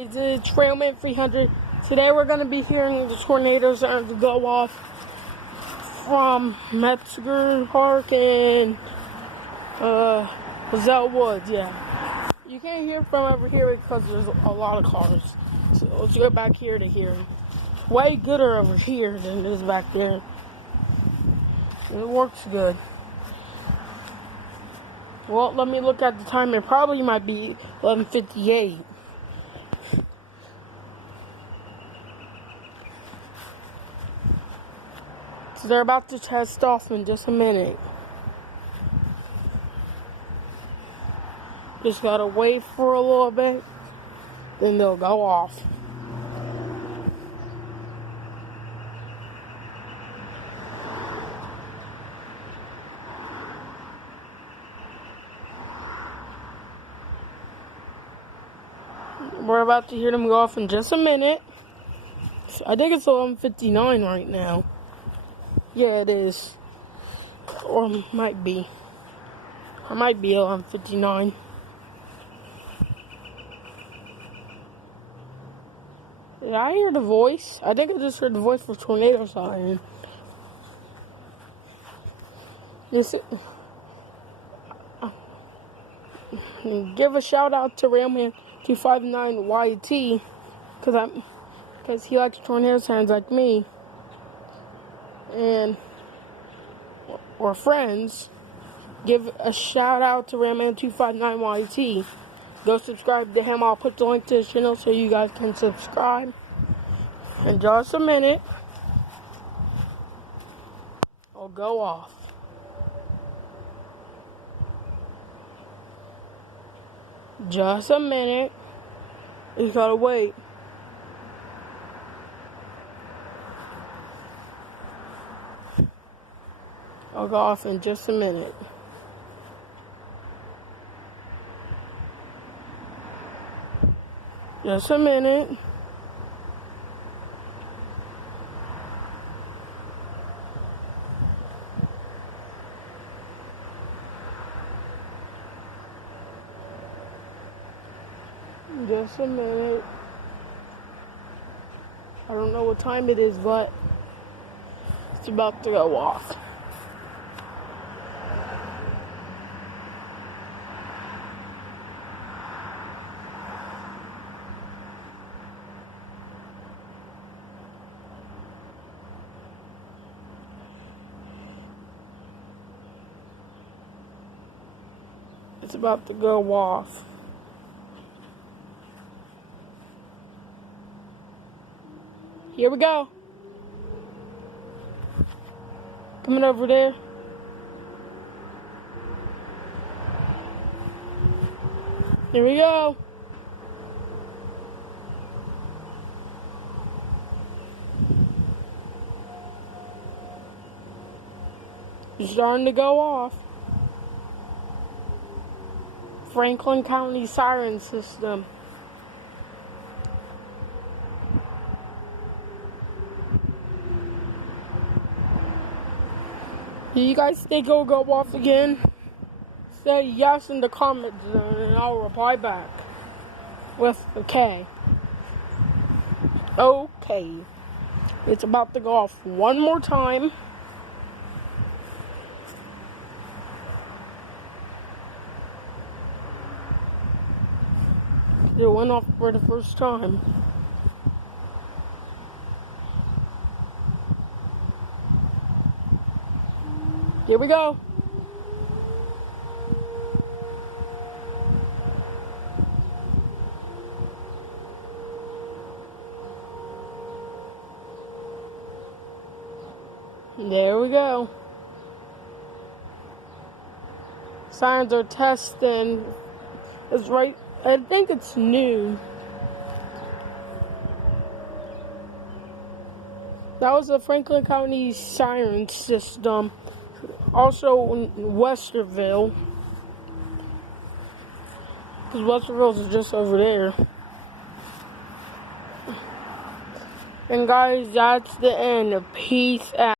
It's Railman 300. Today we're going to be hearing the tornadoes that are to go off from Metzger Park and Zell Woods. Yeah, you can't hear from over here because there's a lot of cars. So let's go back here to hear them. It's way gooder over here than it is back there. And it works good. Well, let me look at the time. It probably might be 11:58. So they're about to test off in just a minute. Just gotta wait for a little bit, then they'll go off. We're about to hear them go off in just a minute. I think it's 11:59 right now. Yeah, it is. Or might be. Or might be 11:59. Did I hear the voice? I think I just heard the voice for tornado siren. Give a shout out to Railman 259 YT because he likes tornado sirens like me. And or friends, give a shout out to Railman 259 YT. Go subscribe to him. I'll put the link to his channel so you guys can subscribe. In just a minute, I'll go off. Just a minute. You gotta wait. I'll go off in just a minute. Just a minute. Just a minute. I don't know what time it is, but it's about to go off. It's about to go off. Here we go. Coming over there. Here we go. It's starting to go off. Franklin County Siren System. Do you guys think it'll go off again? Say yes in the comment zone and I'll reply back with a K. Okay. It's about to go off one more time. It went off for the first time. Here we go. There we go. Signs are testing. It's right. I think it's noon. That was the Franklin County Siren System. Also in Westerville. Because Westerville's just over there. And guys, that's the end. Peace out.